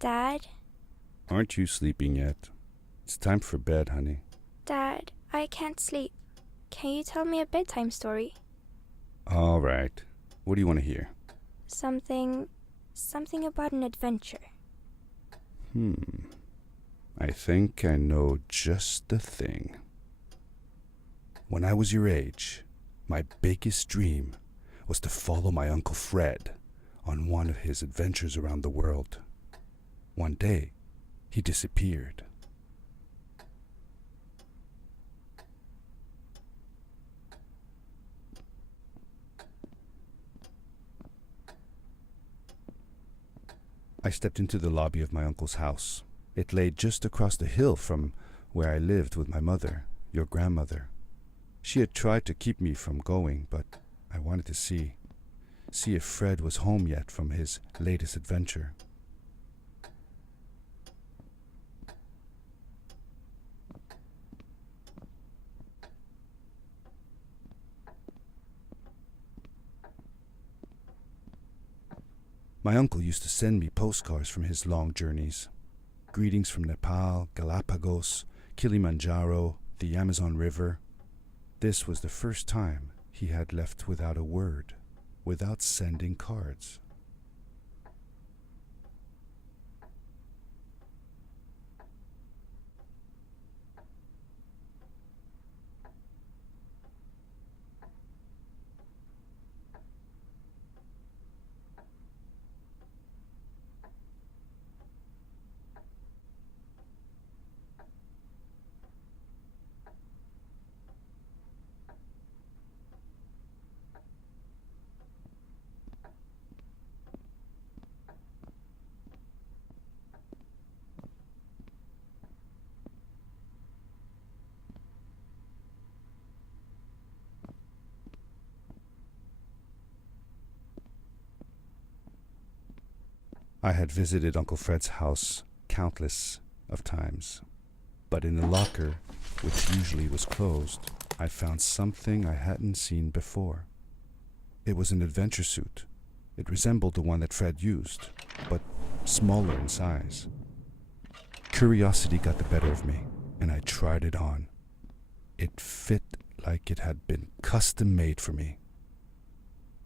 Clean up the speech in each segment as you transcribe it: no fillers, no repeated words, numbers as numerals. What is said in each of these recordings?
Dad? Aren't you sleeping yet? It's time for bed, honey. Dad, I can't sleep. Can you tell me a bedtime story? All right. What do you want to hear? Something about an adventure. I think I know just the thing. When I was your age, my biggest dream was to follow my Uncle Fred on one of his adventures around the world. One day, he disappeared. I stepped into the lobby of my uncle's house. It lay just across the hill from where I lived with my mother, your grandmother. She had tried to keep me from going, but I wanted to see if Fred was home yet from his latest adventure. My uncle used to send me postcards from his long journeys. Greetings from Nepal, Galapagos, Kilimanjaro, the Amazon River. This was the first time he had left without a word, without sending cards. I had visited Uncle Fred's house countless of times, but in the locker, which usually was closed, I found something I hadn't seen before. It was an adventure suit. It resembled the one that Fred used, but smaller in size. Curiosity got the better of me, and I tried it on. It fit like it had been custom made for me.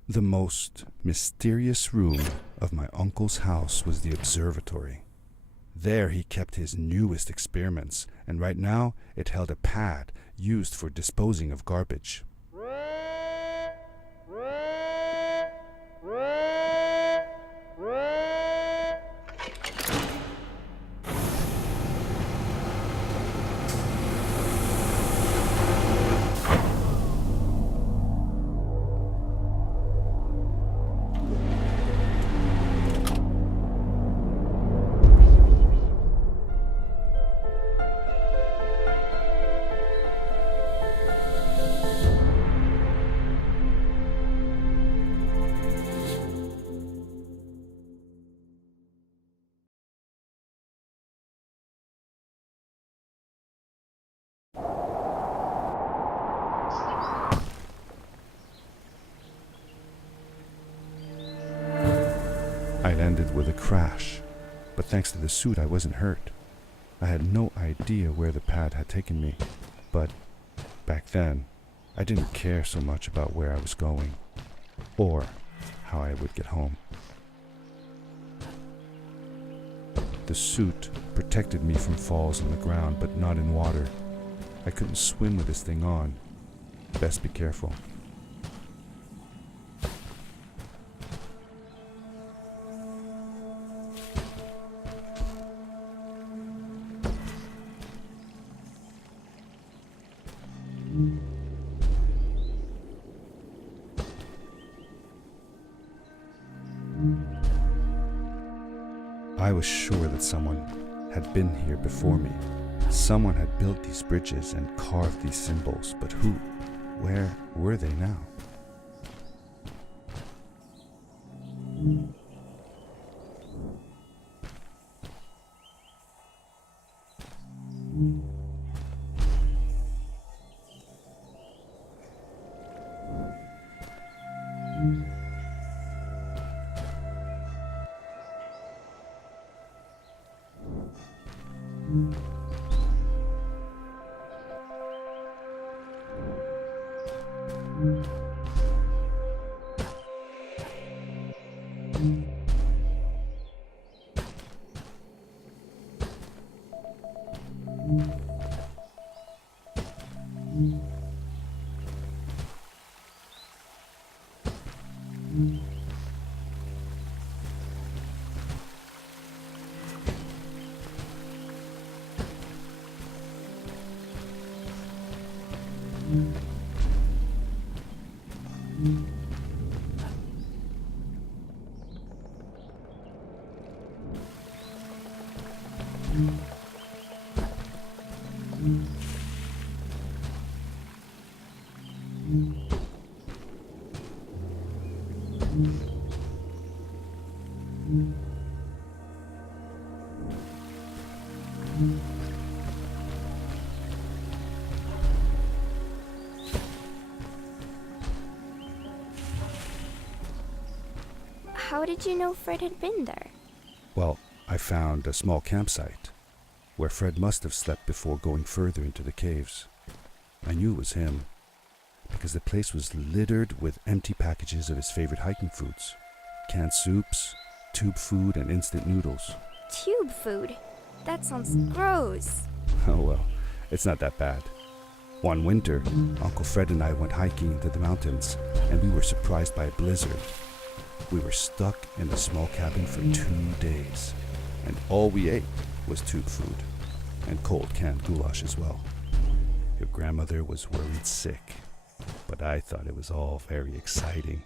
The most mysterious room of my uncle's house was the observatory. There he kept his newest experiments, and right now it held a pad used for disposing of garbage. I landed with a crash, but thanks to the suit I wasn't hurt. I had no idea where the pad had taken me, but back then I didn't care so much about where I was going, or how I would get home. The suit protected me from falls on the ground, but not in water. I couldn't swim with this thing on. Best be careful. I was sure that someone had been here before me. Someone had built these bridges and carved these symbols, but who? Where were they now? How did you know Fred had been there? Well, I found a small campsite where Fred must have slept before going further into the caves. I knew it was him because the place was littered with empty packages of his favorite hiking foods. Canned soups, tube food, and instant noodles. Tube food? That sounds gross. Oh well, it's not that bad. One winter, Uncle Fred and I went hiking into the mountains, and we were surprised by a blizzard. We were stuck in a small cabin for 2 days, and all we ate was tube food, and cold canned goulash as well. Your grandmother was worried sick, but I thought it was all very exciting.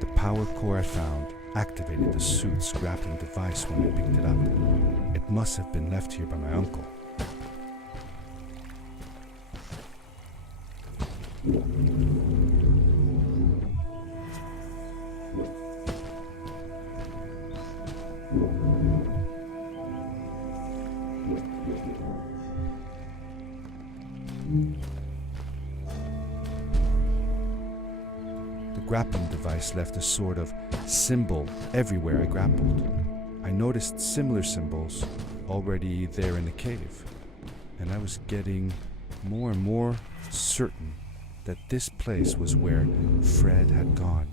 The power core I found activated the suit's grappling device when I picked it up. It must have been left here by my uncle. The grappling device left a sort of symbol everywhere I grappled. I noticed similar symbols already there in the cave, and I was getting more and more certain that this place was where Fred had gone.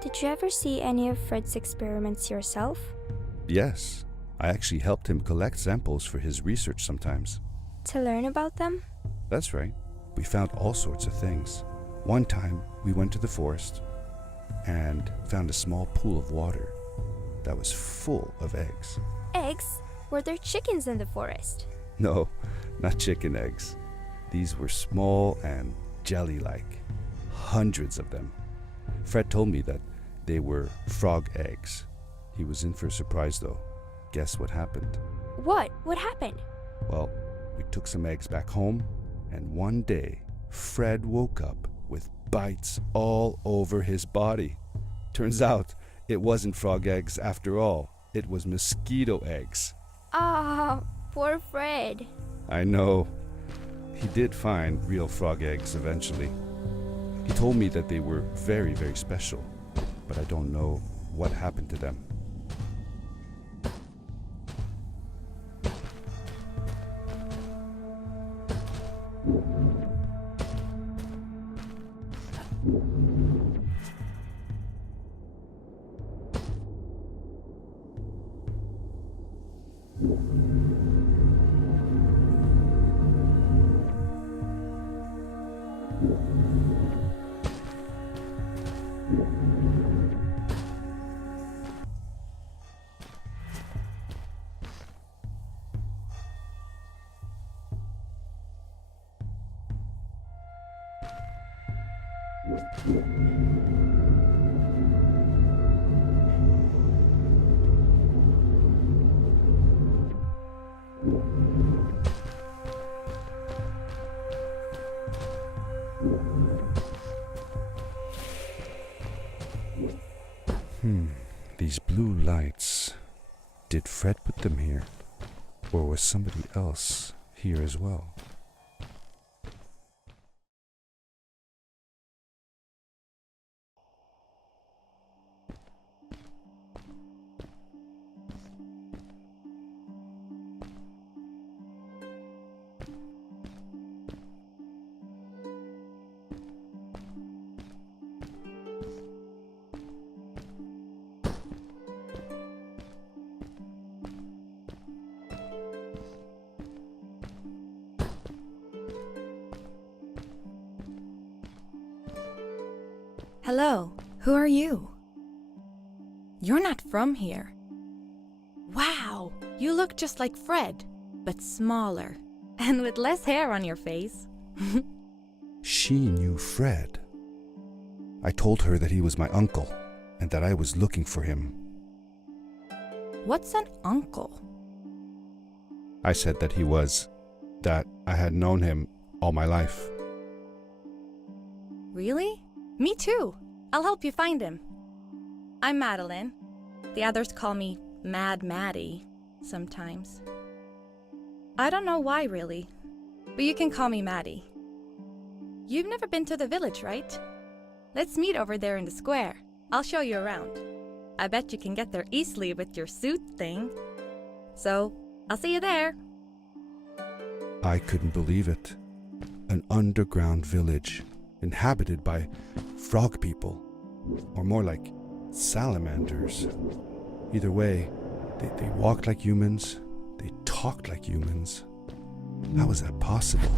Did you ever see any of Fred's experiments yourself? Yes, I actually helped him collect samples for his research sometimes. To learn about them? That's right. We found all sorts of things. One time, we went to the forest and found a small pool of water that was full of eggs. Eggs? Were there chickens in the forest? No, not chicken eggs. These were small and jelly-like. Hundreds of them. Fred told me that they were frog eggs. He was in for a surprise though. Guess what happened? What? What happened? Well, we took some eggs back home, and one day, Fred woke up with bites all over his body. Turns out, it wasn't frog eggs after all. It was mosquito eggs. Ah, poor Fred. I know. He did find real frog eggs eventually. He told me that they were very, very special, but I don't know what happened to them. These blue lights. Did Fred put them here? Or was somebody else here as well? Hello, who are you? You're not from here. Wow, you look just like Fred, but smaller, and with less hair on your face. She knew Fred. I told her that he was my uncle and that I was looking for him. What's an uncle? I said that I had known him all my life. Really? Me too. I'll help you find him. I'm Madeline. The others call me Mad Maddie sometimes. I don't know why really, but you can call me Maddie. You've never been to the village, right? Let's meet over there in the square. I'll show you around. I bet you can get there easily with your suit thing. So, I'll see you there. I couldn't believe it. An underground village inhabited by frog people, or more like salamanders. Either way, they walked like humans, they talked like humans. How was that possible?